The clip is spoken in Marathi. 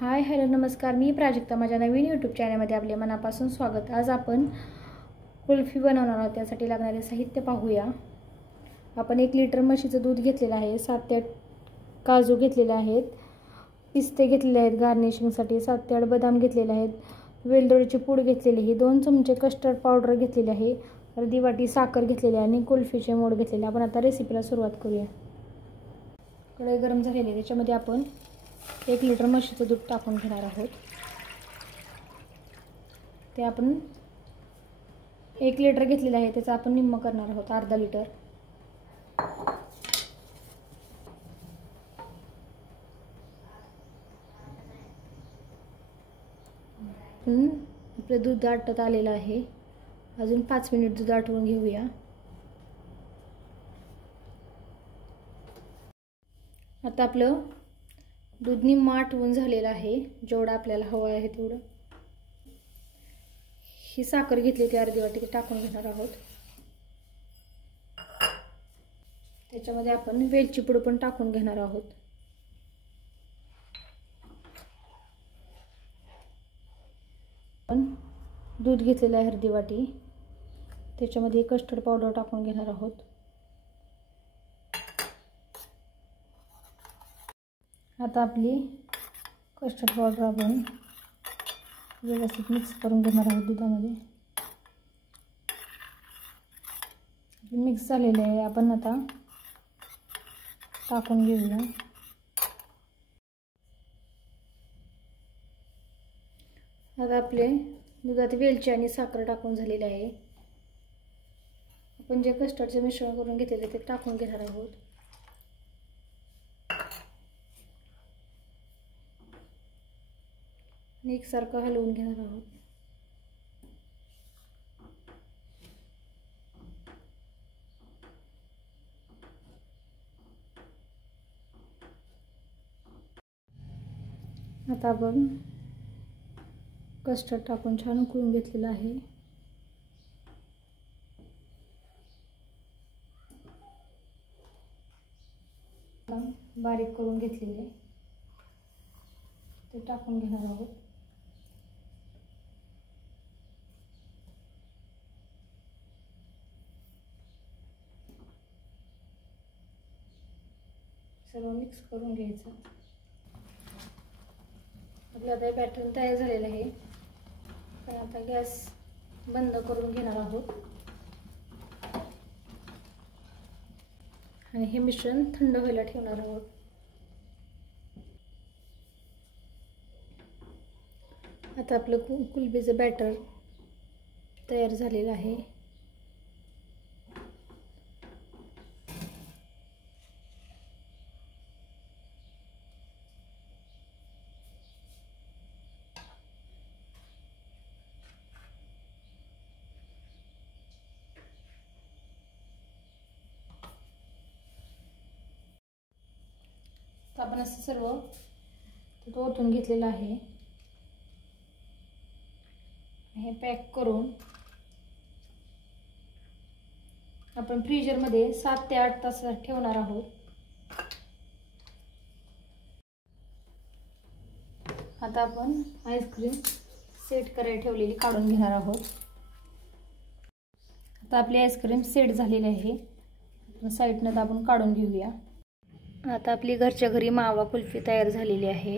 हाय हॅलो नमस्कार, मी प्राजक्ता. माझ्या नवीन यूट्यूब चॅनलमध्ये आपले मनापासून स्वागत. आज आपण कुल्फी बनवणार आहोत. त्यासाठी लागणारे साहित्य पाहूया. आपण 1 लिटर म्हशीचं दूध घेतलेलं आहे, 7 ते 8 काजू घेतलेले आहेत, पिस्ते घेतलेले आहेत गार्निशिंगसाठी, 7 ते 8 बदाम घेतलेले आहेत, वेलदोडीची पूड घेतलेली आहे, 2 चमचे कस्टर्ड पावडर घेतलेली आहे, अर्धी वाटी साखर घेतलेली आहे आणि कुल्फीचे मोड घेतलेले. आपण आता रेसिपीला सुरुवात करूया. कढई गरम झालेली आहे, त्याच्यामध्ये आपण 1 लिटर म्हशीचं दूध टाकून घेणार आहोत. ते आपण 1 लिटर घेतलेलं आहे, त्याचं आपण निम्म करणार आहोत, अर्धा लिटर. आपलं दूध आटत आलेलं आहे. अजून 5 मिनिट दूध आटवून घेऊया. आता आपलं दूध निम्म आटवून झालेलं आहे, जेवढं आपल्याला हवं आहे तेवढं. ही साखर घेतली ती अर्धी वाटी टाकून घेणार आहोत. त्याच्यामध्ये आपण वेलची पूड पण टाकून घेणार आहोत. आपण दूध घेतलेलं आहे अर्धी वाटी, त्याच्यामध्ये कस्टर्ड पावडर टाकून घेणार आहोत. आता आपली कस्टर्ड पावडर आपण व्यवस्थित मिक्स करून घेणार आहोत दुधामध्ये. मिक्स झालेले आहे, आपण आता टाकून घेऊया. आता आपले दुधात वेलची आणि साखर टाकून झालेले आहे. आपण जे कस्टर्डचे मिश्रण करून घेतलेले ते टाकून घेणार आहोत. एकसारखं हलवून घेणार आहोत. आता आपण कस्टर्ड टाकून छान उकळून घेतलेलं आहे. बारीक करून घेतलेले ते टाकून घेणार आहोत. सर्व मिक्स करून घ्यायचं. आपलं आता बॅटर तयार झालेलं आहे. पण आता गॅस बंद करून घेणार आहोत आणि हे मिश्रण थंड व्हायला ठेवणार आहोत. आता आपलं कुल्फीचं बॅटर तयार झालेलं आहे. आपण असं सर्व ओतून घेतलेलं आहे. हे पॅक करून आपण फ्रीजरमध्ये 7 ते 8 तास ठेवणार आहोत. आता आपण आईस्क्रीम सेट करायला ठेवलेली काढून घेणार आहोत. आता आपली आईस्क्रीम सेट झालेली आहे. साईडनं आपण काढून घेऊया. आता आपली घरच्या घरी मावा कुल्फी तयार झालेली आहे.